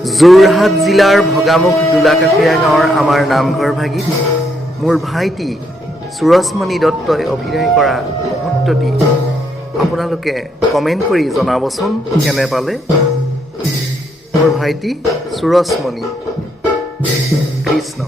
যোৰহাট জিলাৰ ভগামুখ দোলাকাষৰীয়া গাঁৱৰ আমাৰ নামঘৰ ভাগিত মোৰ ভাইটি সুৰজমণি দত্তই অভিনয় কৰা মুহূৰ্তটি আপোনালোকে কমেণ্ট কৰি জনাবচোন কেনে পালে। মোৰ ভাইটি সুৰজমণি কৃষ্ণ।